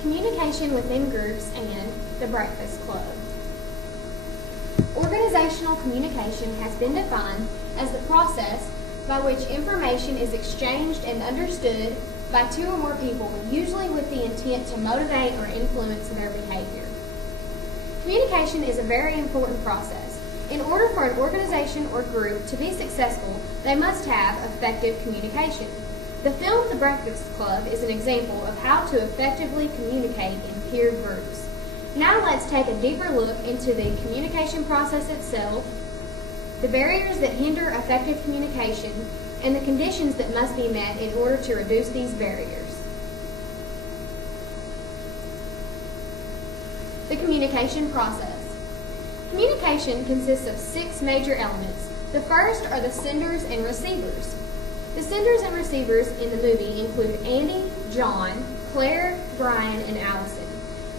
communication within groups, and the Breakfast Club. Organizational communication has been defined as the process by which information is exchanged and understood by two or more people, usually with the intent to motivate or influence their behavior. Communication is a very important process. In order for an organization or group to be successful, they must have effective communication. The film The Breakfast Club is an example of how to effectively communicate in peer groups. Now let's take a deeper look into the communication process itself, the barriers that hinder effective communication, and the conditions that must be met in order to reduce these barriers. The communication process. Communication consists of 6 major elements. The first are the senders and receivers. The senders and receivers in the movie include Andy, John, Claire, Brian, and Allison.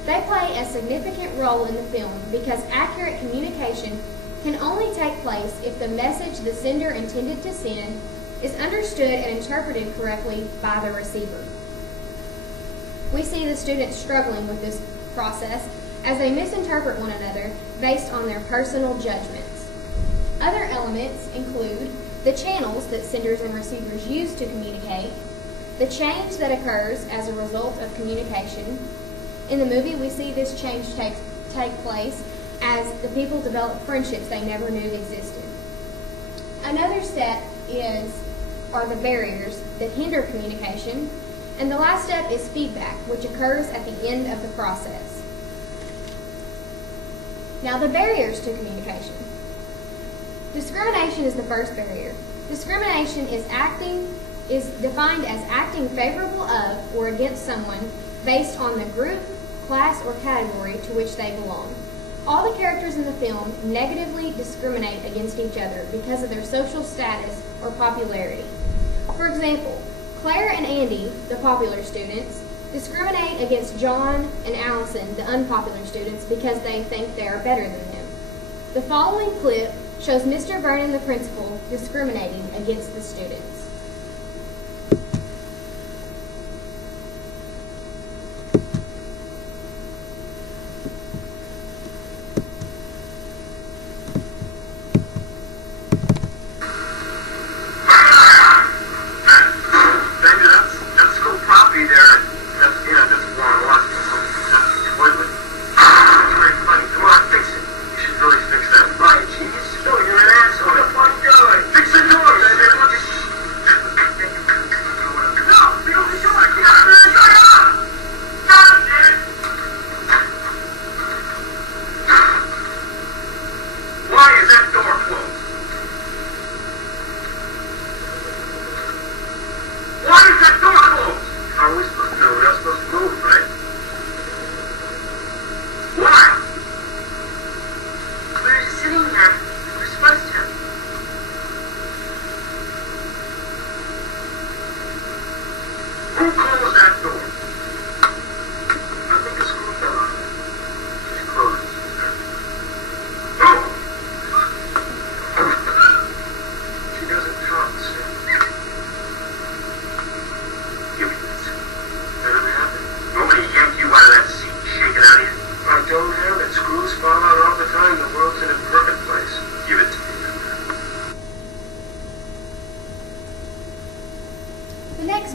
They play a significant role in the film because accurate communication can only take place if the message the sender intended to send is understood and interpreted correctly by the receiver. We see the students struggling with this process as they misinterpret one another based on their personal judgments. Other elements include the channels that senders and receivers use to communicate, the change that occurs as a result of communication. In the movie, we see this change take place as the people develop friendships they never knew existed. Another step are the barriers that hinder communication, and the last step is feedback, which occurs at the end of the process. Now, the barriers to communication. Discrimination is the first barrier. Discrimination is defined as acting favorable of or against someone based on the group, class, or category to which they belong. All the characters in the film negatively discriminate against each other because of their social status or popularity. For example, Claire and Andy, the popular students, discriminate against John and Allison, the unpopular students, because they think they are better than them. The following clip shows Mr. Vernon, the principal, discriminating against the students.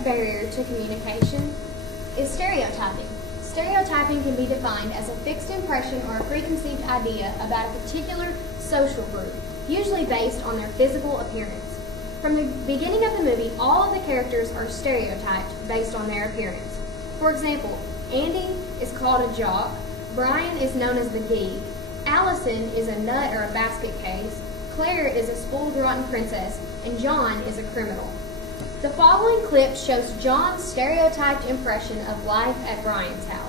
Barrier to communication is stereotyping. Stereotyping can be defined as a fixed impression or a preconceived idea about a particular social group, usually based on their physical appearance. From the beginning of the movie, all of the characters are stereotyped based on their appearance. For example, Andy is called a jock, Brian is known as the geek, Allison is a nut or a basket case, Claire is a spoiled rotten princess, and John is a criminal. The following clip shows John's stereotyped impression of life at Brian's house.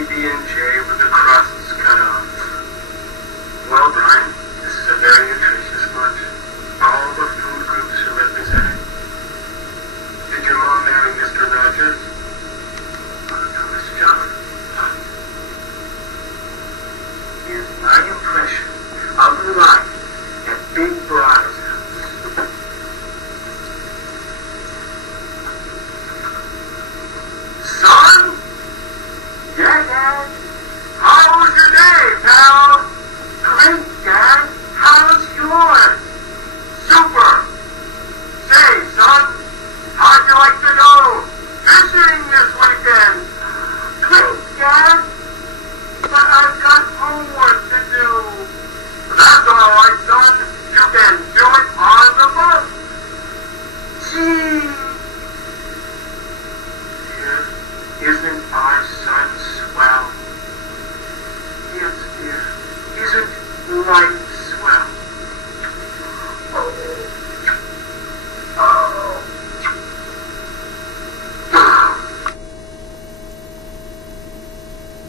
PB&J with the crusts cut off. Well, Brian, this is a very big prize. Son? Yeah, Dad? How was your day, pal? Great, Dad. How's yours? Super. Say, son, how'd you like to go fishing this weekend? Great, Dad. But I've got homework to do. That's all right, son. You can do it on the bus. Gee. Isn't our son swell? Yes, dear. Isn't life swell? Oh.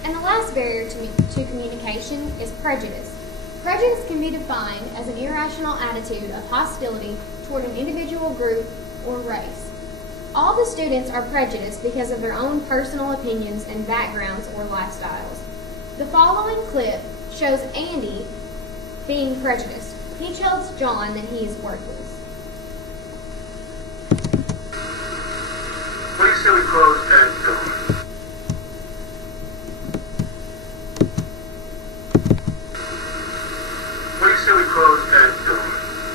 And the last barrier to communication is prejudice. Prejudice can be defined as an irrational attitude of hostility toward an individual group or race. All the students are prejudiced because of their own personal opinions and backgrounds or lifestyles. The following clip shows Andy being prejudiced. He tells John that he is worthless. What do you say we close that door? What do you say we close that door?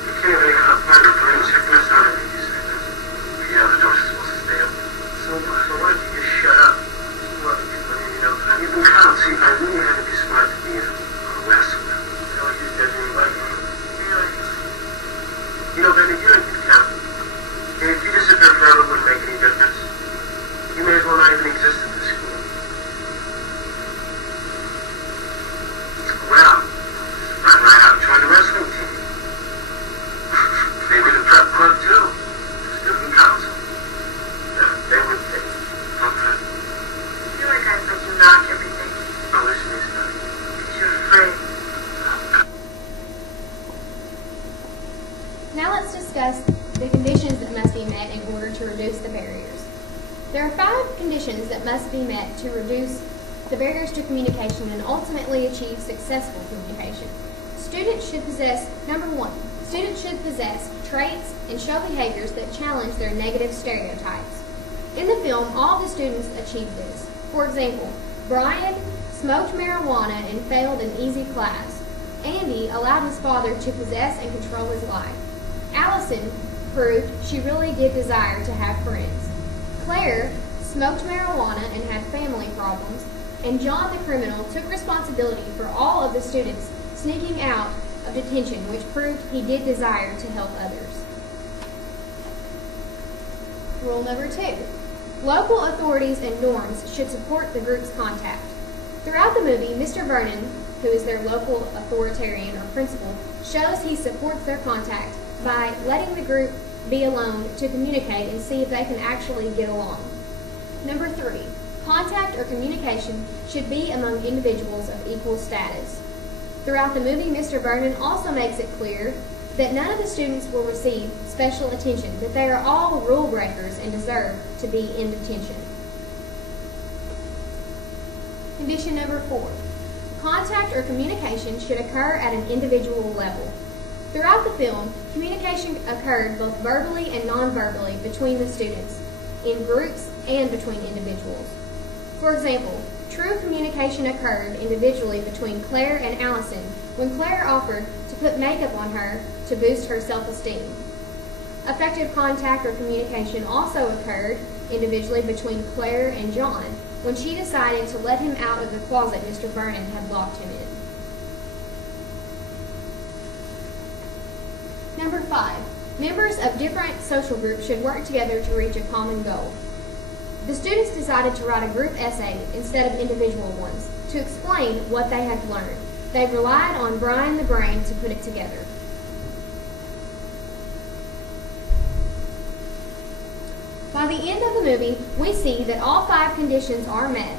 We can't make enough money for him checking us out every these things. Yeah, the door's supposed to stay open. So why don't you just shut up? Well, you can count. See, I really had to be smart to be a wrestler. You know, you judge me like me. You know, baby, you're a good count. And if you just sit there forever, it wouldn't make any difference. You may as well not even exist in this school. Well, I'm right out and join the wrestling team. Maybe the prep club too. Student council. Yeah, they would think. Okay. You like guys like you knock everything. Oh, listen, it's not. You're afraid. Now let's discuss the conditions that must be met in order to reduce the barriers. There are 5 conditions that must be met to reduce the barriers to communication and ultimately achieve successful communication. Students should possess, number 1, students should possess traits and show behaviors that challenge their negative stereotypes. In the film, all the students achieved this. For example, Brian smoked marijuana and failed an easy class. Andy allowed his father to possess and control his life. Allison proved she really did desire to have friends. Claire smoked marijuana and had family problems, and John the criminal took responsibility for all of the students sneaking out of detention, which proved he did desire to help others. Rule number 2. Local authorities and norms should support the group's contact. Throughout the movie, Mr. Vernon, who is their local authoritarian or principal, shows he supports their contact by letting the group be alone to communicate and see if they can actually get along. Number 3. Contact or communication should be among individuals of equal status. Throughout the movie, Mr. Vernon also makes it clear that none of the students will receive special attention, that they are all rule breakers and deserve to be in detention. Condition number 4. Contact or communication should occur at an individual level. Throughout the film, communication occurred both verbally and non-verbally between the students, in groups, and between individuals. For example, true communication occurred individually between Claire and Allison when Claire offered to put makeup on her to boost her self-esteem. Effective contact or communication also occurred individually between Claire and John when she decided to let him out of the closet Mr. Vernon had locked him in. Number 5. Members of different social groups should work together to reach a common goal. The students decided to write a group essay instead of individual ones to explain what they had learned. They relied on Brian the Brain to put it together. By the end of the movie, we see that all 5 conditions are met